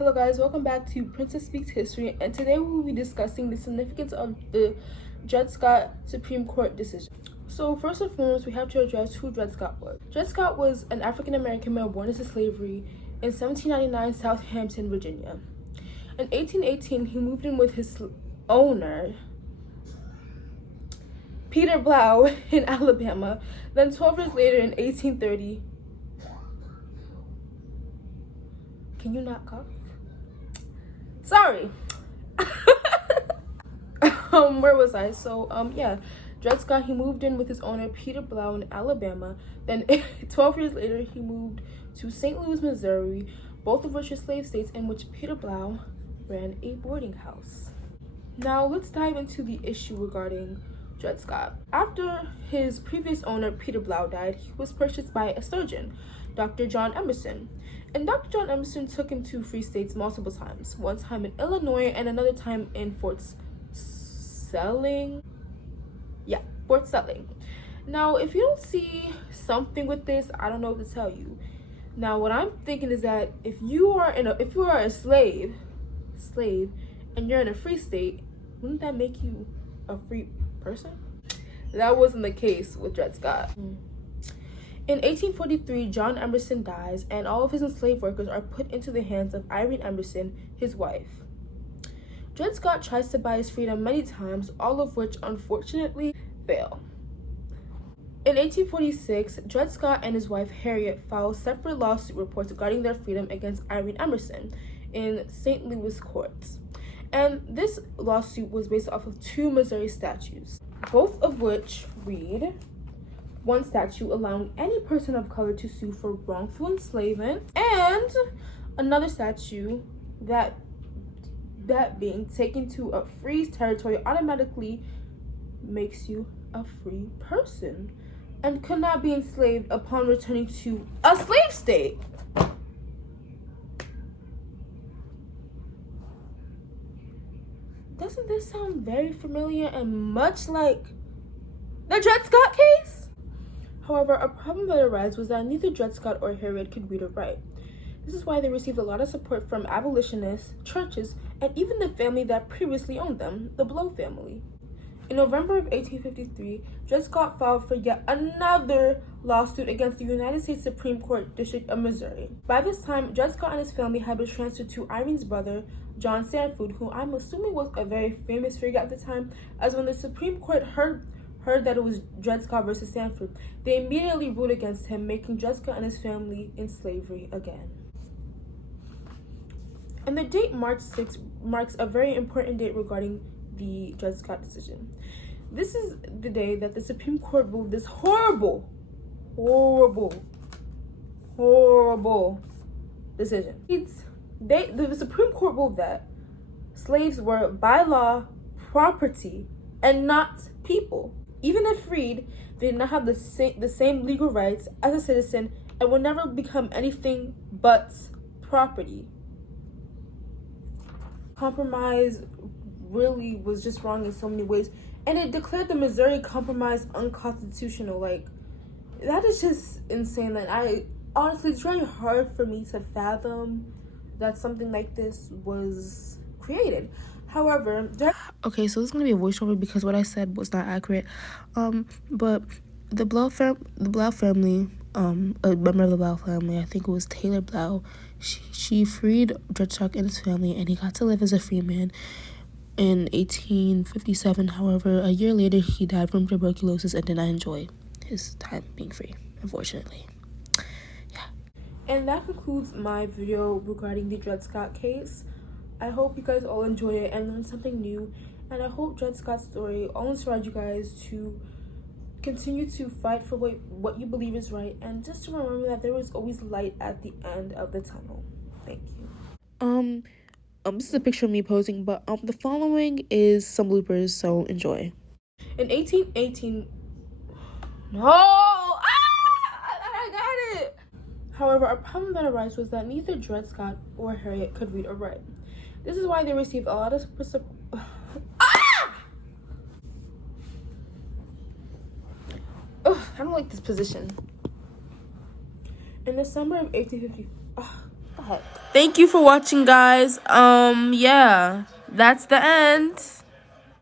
Hello guys, welcome back to Princess Speaks History, and today we will be discussing the significance of the Dred Scott Supreme Court decision. So first and foremost, we have to address who Dred Scott was. Dred Scott was an African-American male born into slavery in 1799 Southampton, Virginia. In 1818, he moved in with his owner, Peter Blau, in Alabama. Then 12 years later, in 1830, can you not cough? Sorry. Where was I? Dred Scott, he moved in with his owner, Peter Blau, in Alabama. Then 12 years later, he moved to St. Louis, Missouri, both of which are slave states in which Peter Blau ran a boarding house. Now, let's dive into the issue regarding Dred Scott. After his previous owner, Peter Blau, died, he was purchased by a surgeon, Dr. John Emerson. And Dr. John Emerson took him to free states multiple times. One time in Illinois and another time in Fort Snelling. Now, if you don't see something with this, I don't know what to tell you. Now, what I'm thinking is that if you are a slave, and you're in a free state, wouldn't that make you a free person? That wasn't the case with Dred Scott. In 1843, John Emerson dies, and all of his enslaved workers are put into the hands of Irene Emerson, his wife. Dred Scott tries to buy his freedom many times, all of which unfortunately fail. In 1846, Dred Scott and his wife Harriet filed separate lawsuit reports regarding their freedom against Irene Emerson in St. Louis courts. And this lawsuit was based off of two Missouri statutes, both of which read: one statute allowing any person of color to sue for wrongful enslavement, and another statute that being taken to a free territory automatically makes you a free person and could not be enslaved upon returning to a slave state. Doesn't this sound very familiar and much like the Dred Scott case? However, a problem that arose was that neither Dred Scott or Harriet could read or write. This is why they received a lot of support from abolitionists, churches, and even the family that previously owned them, the Blow family. In November of 1853, Dred Scott filed for yet another lawsuit against the United States Supreme Court District of Missouri. By this time, Dred Scott and his family had been transferred to Irene's brother, John Sanford, who I'm assuming was a very famous figure at the time, as when the Supreme Court heard that it was Dred Scott versus Sanford, they immediately ruled against him, making Dred Scott and his family in slavery again. And the date March 6 marks a very important date regarding the Dred Scott decision. This is the day that the Supreme Court ruled this horrible decision. The Supreme Court ruled that slaves were, by law, property and not people. Even if freed, they did not have the same legal rights as a citizen and would never become anything but property. Compromise really was just wrong in so many ways, and it declared the Missouri Compromise unconstitutional. Like, that is just insane. That honestly, it's very hard for me to fathom that something like this was created. However, okay, so this is gonna be a voiceover because what I said was not accurate. But the Blau family, a member of the Blau family, I think it was Taylor Blau, she freed Dred Scott and his family, and he got to live as a free man in 1857. However, a year later, he died from tuberculosis and did not enjoy his time being free, unfortunately. Yeah. And that concludes my video regarding the Dred Scott case. I hope you guys all enjoyed it and learned something new. And I hope Dred Scott's story all inspired you guys to continue to fight for what you believe is right. And just to remember that there is always light at the end of the tunnel. Thank you. This is a picture of me posing, but the following is some bloopers, so enjoy. In 1818... No! I got it! However, a problem that arose was that neither Dred Scott or Harriet could read or write. This is why they received a lot of support. I don't like this position. In the summer of 1850, what the heck? Thank you for watching, guys. Yeah, that's the end.